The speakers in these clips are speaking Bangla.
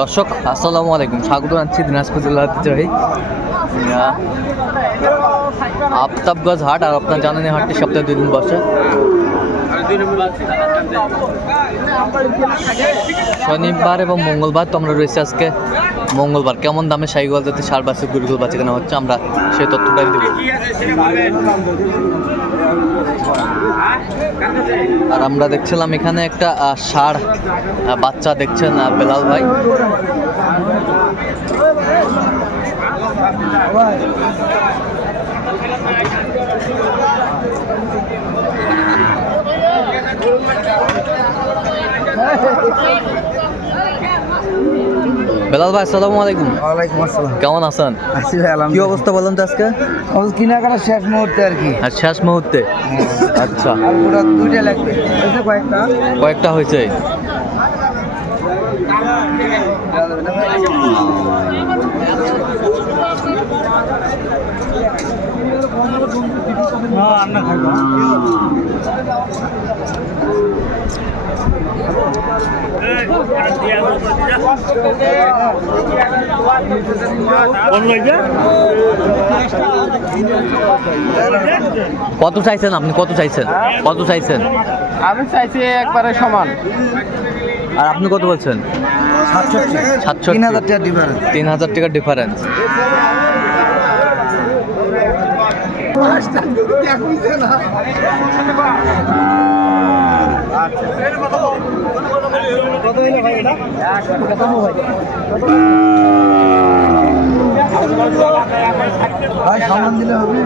দর্শক, আসসালামু আলাইকুম। স্বাগত জানাচ্ছি দিনাজপুর জেলার জয় আফতাবগঞ্জ হাট আর আপনার জানেন হাটটি সপ্তাহে দুই দিন বসে। শনিবার এবং মঙ্গলবার তো আমরা রয়েছে আজকে। মঙ্গলবার কেমন দামে সাইগল যাতে সার বাসে গুরুগুল বাচ্চা কেনা হচ্ছে, আমরা সেই তথ্যটাই দেবো। আর আমরা দেখছিলাম এখানে একটা ষাঁড় বাচ্চা দেখছেন বেলাল ভাই। বেলাল ভাই আসসালামু আলাইকুম। ওয়ালাইকুম আসসালাম। কেমন আছেন? আছি ভাই কি অবস্থা বলেন তো আজকে? অবশ্য কেনাকাটা শেষ মুহূর্তে আর কি। আর শেষ মুহূর্তে? আচ্ছা। আর ওটা দুইটা লাগবে। এসে কয়েকটা। কয়েকটা হয়েছে। কত চাইছেন আপনি? কত চাইছেন? কত চাইছেন? আমি চাইছি একবারে সমান। আর আপনি কত বলছেন? সাতষট্টি। তিন হাজার টাকা ডিফারেন্স তিন হাজার টাকার ডিফারেন্স ভাই সামান দিলে হবে।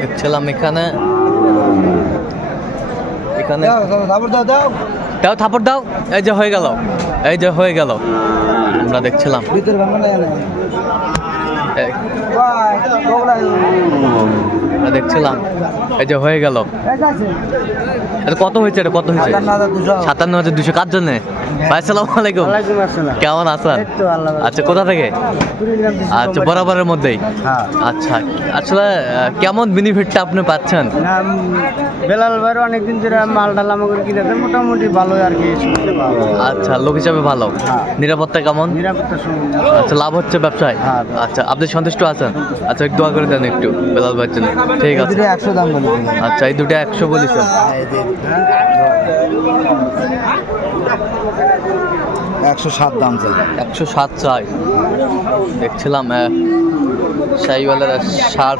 দেখছিলাম এখানে। এখানে। দাও থাপড় দাও এই যে হয়ে গেল। এই যে হয়ে গেল। আমরা দেখছিলাম। ভিতরে ভাঙা লাগে না এই, ভাই বগলা আমরা দেখছিলাম। এই যে হয়ে গেল। এটা কত হয়েছে? এটা কত হয়েছে? সাতান্ন হাজার দুশো কার জন্যে? ভাই আসসালামু আলাইকুম। কেমন আছেন? আচ্ছা কোথা থেকে? আচ্ছা বরাবরের মধ্যেই। হ্যাঁ। আচ্ছা আসলে কেমন বেনিফিটটা আপনি পাচ্ছেন? বেলাল ভাইয়ের অনেকদিন ধরে মাল ডাল আমাকে কিনেছে মোটামুটি ভালো আর কি আচ্ছা লোক হিসাবে ভালো। হ্যাঁ। নিরাপত্তা কেমন? নিরাপত্তা আচ্ছা লাভ হচ্ছে ব্যবসায়? হ্যাঁ। আচ্ছা আপনি সন্তুষ্ট আছেন? আচ্ছা একটু দোয়া করে দেন একটু বেলাল ভাইয়ের জন্য। ঠিক আছে। একশো দাম বলে আচ্ছা এই দুটো একশো বলেছেন। একশো সাত দাম চাই। একশো সাত চাই। দেখছিলাম শাহিওয়ালের ষাট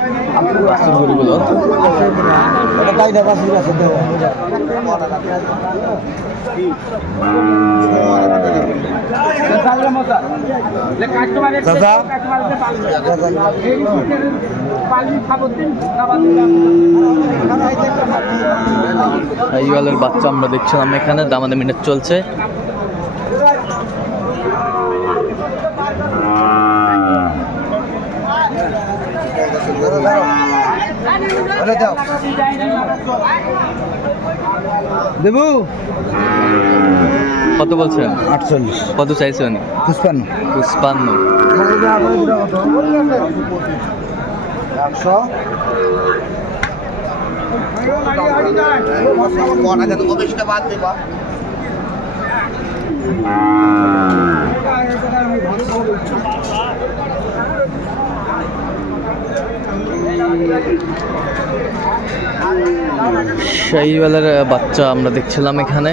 বাছুরগুলো বাচ্চা আমরা দেখছিলাম এখানে দামাদামি মিনিট চলছে। দেবু। কত বলছেন? আটচল্লিশ। কত চাইছেন পুষ্পান্ন। পুষ্পান্ন। একশো। শাহিওয়ালের বাচ্চা আমরা দেখছিলাম এখানে।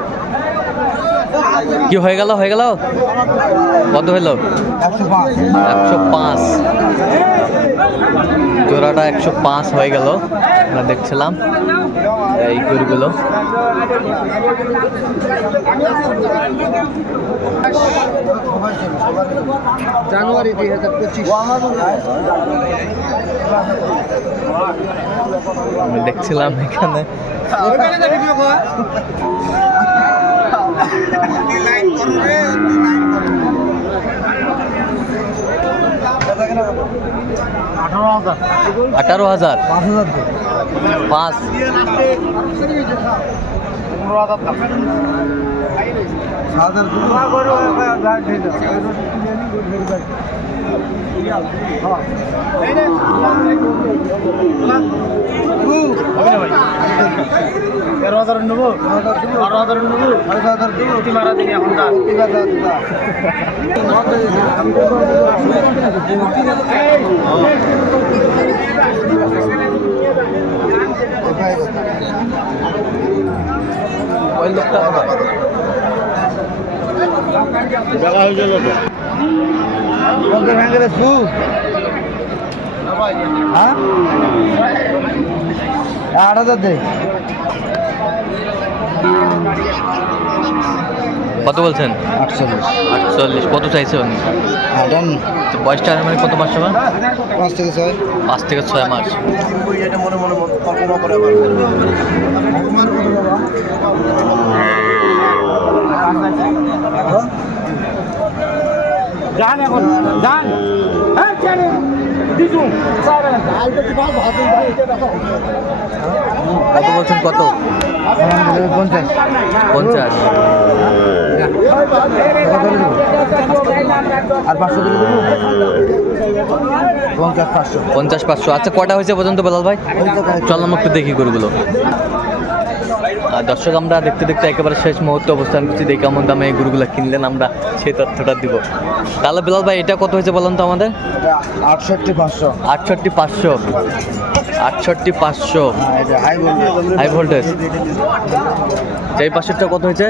কি হয়ে গেল হয়ে গেল? কত হইল? একশো পাঁচ। একশো পাঁচ জোড়াটা একশো পাঁচ হয়ে গেল। আমরা দেখছিলাম এই গরুগুলো। জানুয়ারি দুই হাজার পঁচিশ। দেখছিলাম এখানে। আঠারো হাজার। পাঁচ হাজার পাঁচ। পনেরো হাজার হাজার তেরো হাজার নেব বারো হাজার নেব আড়াই হাজার দেবো তিন হাজার দিন এখন তিন হাজার ওই লোকটা কত ভেঙে গেলে সু। হ্যাঁ? আট হাজার দে। কত বলছেন? আটচল্লিশ। আটচল্লিশ। কত চাইছে উনি? তো বয়সটা মানে কত মাস হবে? পাঁচ থেকে ছয়। পাঁচ থেকে ছয় মাস। এখন যান। হ্যাঁ কত বলছেন কত? পঞ্চাশ। পঞ্চাশ। আর পাঁচশো দিলে দেবো? পঞ্চাশ পাঁচশো। পঞ্চাশ পাঁচশো। আচ্ছা কটা হয়েছে পর্যন্ত বেলাল ভাই? চল আমরা একটু দেখি গরুগুলো। দর্শক আমরা দেখতে দেখতে একেবারে শেষ মুহূর্তে অবস্থান করছি। দেখে কেমন দামে এই গরুগুলো কিনলেন আমরা সেই তথ্যটা দিব। তাহলে বেলাল ভাই এটা কত হয়েছে বলুন তো আমাদের? আটষট্টি পাঁচশো। আটষট্টি পাঁচশো। আটষট্টি পাঁচশো। হ্যাঁ হাই হাই ভোল্টেজ এই পাঁচশোটা কত হয়েছে?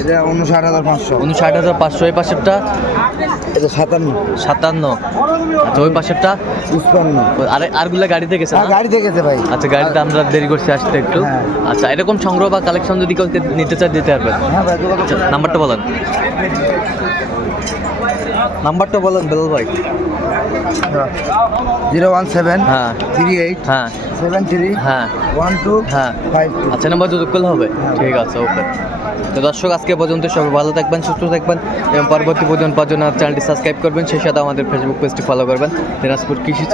এটা উনষাট হাজার পাঁচশো। উনষাট হাজার পাঁচশো এই পাশেরটা? এটা সাতান্ন। সাতান্ন। আচ্ছা ওই পাশেরটা? পুষ্পান্ন আরে আরগুলা গাড়িতে গেছে? হ্যাঁ গাড়ি দেখেছে ভাই। আচ্ছা গাড়িতে আমরা দেরি করছি আসতে একটু। হ্যাঁ। আচ্ছা এরকম সংগ্রহ বা কালেকশন যদি কেউ নিতে চায় দিতে পারবেন হ্যাঁ আচ্ছা নাম্বারটা বলেন। নাম্বারটা বলেন বেলাল ভাই। জিরো ওয়ান সেভেন হ্যাঁ। থ্রি এইট হ্যাঁ। সেভেন থ্রি হ্যাঁ। ওয়ান টু হ্যাঁ। ফাইভ আচ্ছা নাম্বার যোগাযোগ করলে হবে? ঠিক আছে ওকে। তো দর্শক আজকে পর্যন্ত সবাই ভালো থাকবেন সুস্থ থাকবেন এবং পরবর্তী পর্যন্ত পর্যন্ত চ্যানেলটি সাবস্ক্রাইব করবেন। সেই সাথে আমাদের ফেসবুক পেজটি ফলো করবেন। দিনাজপুর কৃষি